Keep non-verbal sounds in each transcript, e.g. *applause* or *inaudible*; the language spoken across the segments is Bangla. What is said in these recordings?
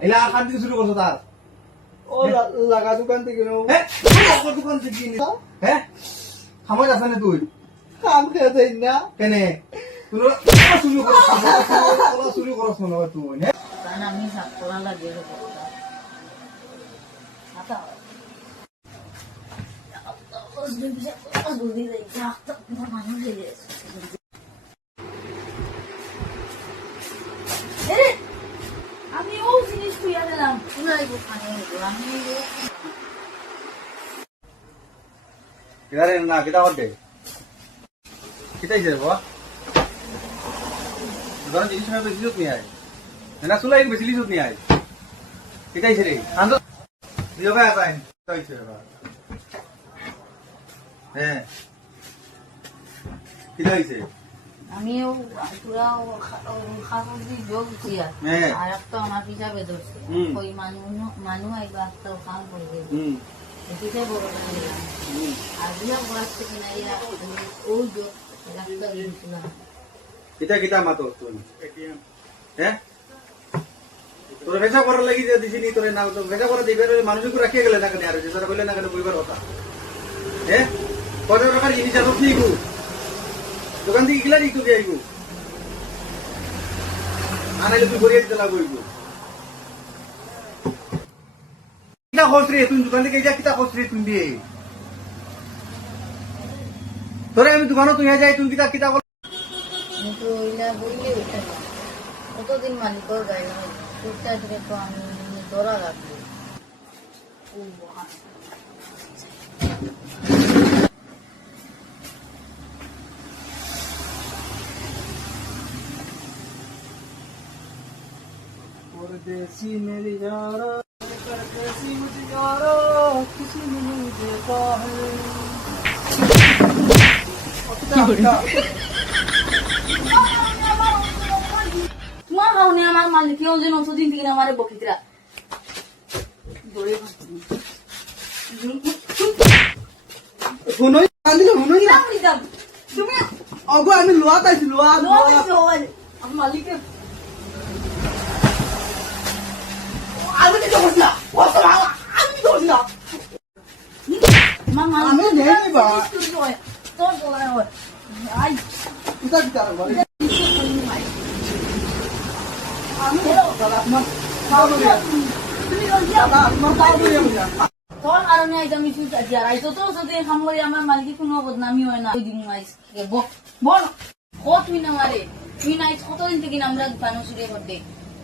এলা আর থেকে শুরু করছ তার। ও লাগা দোকান থেকে হ্যাঁ দোকান থেকে হ্যাঁ? খামোজ আছে না তুই? কাম খেয়ে দেই না। কেনে? শুরু করছ শুরু করছ না তুই হ্যাঁ আমি সাত করা লাগে আমি ও জিনিস তুইয়া দিলাম পুরাই বোখানে আমি কিদারে না কিদা হতে কিতাইছে বাবা দোকান জিনিস না বেশি জুত নি আয় না সুলাই বেশি জুত নি আয় কিতাইছে রে আন্দ দিও ভাই আসাই কিতাইছে বাবা আমিও পুরা দিয়ে যোগ দিয়া। হ্যাঁ। আর একটা আমার হিসাবে ধরছে। ওই মানুষ মানুষ আইবা একটা কাম করবে হুম। বড় কথা দিলাম হুম। আর দিয়া বলার থেকে না যোগ রাস্তা দিয়েছিলাম কিতা কিতা মাতো তুই হ্যাঁ? তোর ভেজা করার লাগি যে দিছিনি তোরে না তো ভেজা করে দিবে মানুষকে রাখিয়ে গেলে না কেন? আর যেটা বললে না কেন বইবার কথা। হ্যাঁ? কত টাকার জিনিস আনো কি গু? দোকান থেকে গিলা দিক তুই আইগু আনাইলে তুই গড়িয়ে দিতে লাগবো কিতা খোঁজ রে তুই দোকান থেকে যা কিতা খোঁজ রে তুই দিয়ে? তোরে আমি দোকানে তুই যাই তুই কিতা কিতা বল কিন্তু ওইলা বইলে উঠে কতদিন মালিকর গায়ে না চুপটা থেকে তো আমি ধরা রাখব। परदेसी मेरी यारा परदेसी मुझे यारा किसी ने मुझे कहा তোমার কারণে আমার মালিক কেউ যেন অতদিন থেকে আমার বকিতরা শুনই কান্দিলে শুনই না তুমি অগো আমি লোয়া পাইছি লোয়া লোয়া আমার মালিকের আমি কি করছি না ওসব আমি কি করছি না আমি নেই বা। তোর কারণে আজ আমি চুপ আছি আর আইতো তো যদি খামরি আমার মালিক কোনো বদনামি হয় না ওই দিন আইস বল কত তুই না মারে তুই না কতদিন থেকে আমরা দোকানে চুরি করতে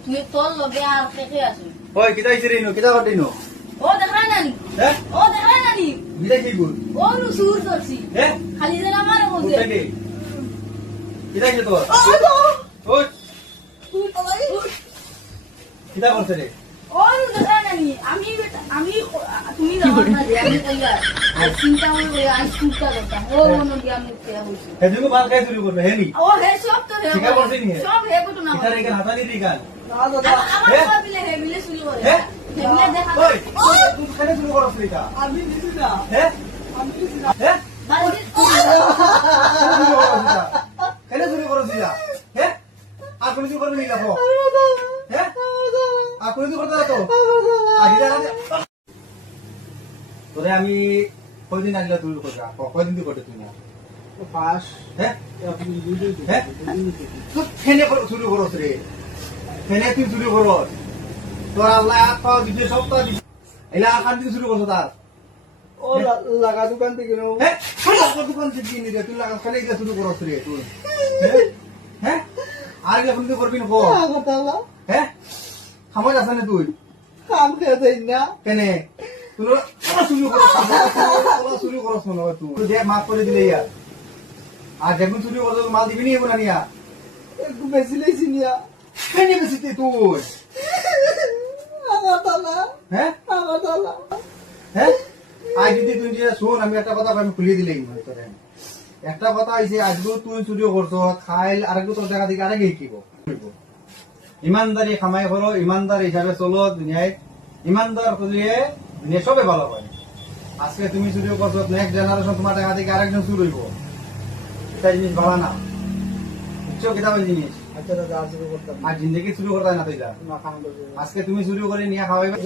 তুই তোর লগে আর কে কে আসবি ওই কিতা ইছে রে নো কিতা করতে নো ও দেখা নানি? হ্যাঁ ও দেখা নানি? কিতা কি গুল? ও নু সুর করছি হ্যাঁ খালি যেন আমার কোথায় নে কিতা ইছে তোর ওই। কিতা করছে রে ও নু দেখা নানি। আমি আমি তুমি যাবার না আমি *laughs* কইয়া আর চিন্তা কইয়া আজ চিন্তা করতাম ও দিয়ে আমি কেয়া হইছি হেজুকে মাল খাই শুরু করবে, হেনি। ও হে সব তো হে? শিকার করছে নি হে? সব হে? কত না কিতা রে কেন হাতানি রে গাল না দাদা আমার হে? সব মিলে হে? মিলে শুরু করে হে মিলে দেখা। ওই তুই খানে শুরু করছ রে কা আমি দিছি না হ্যাঁ আমি দিছি না বাড়িতে কেন শুরু করছ যা আর কোন শুরু করবি না দেখো? আর কোন শুরু করতে তোরে আমি কয়দিন আসলে তুই করবা কয়দিন করতে তুই না পাস। হ্যাঁ? হ্যাঁ? তুই ফেনে কর- শুরু রে। ফেনে তুই শুরু করস। তোর আল্লাহ এক পাও দিতে সপ্তাহ দিছে। এলা আর কান করছ তার। ও লাগা দোকান থেকে নেও। হ্যাঁ? লাগা দোকান থেকে কিনে রে তুই লাগা ফেলে গিয়ে শুরু করস রে। তুই হ্যাঁ? হ্যাঁ? আর যখন তুই করবি না কো? দাদা হ্যাঁ? খামোজ আছে না তুই? কাম খেয়ে না। কেনে? আর একটু দাদা হ্যাঁ? হ্যাঁ? আমি একটা কথা আমি খুলিয়ে দিলে তোরে একটা কথা হয়েছে আজকেও তুই চুরিও করছ, খাইল আরেকটু তোর দেখা দিকে আরেকে শিকিব ইমানদারি খামাই করো, ইমানদার হিসাবে চলো দুনিয়ায়। ইমানদার করলে সবে ভালো হয়। আজকে তুমি চুরিও করছ নেক্সট জেনারেশন তোমার দেখা থেকে আরেকজন চুরি হইব। এটা জিনিস ভালো না। বুঝছ কিতাবের জিনিস? আচ্ছা তেরা যা শুরু করতাম আর জিন্দগি শুরু করতে না তুই আজকে তুমি শুরু করে নিয়ে খাওয়াইবে?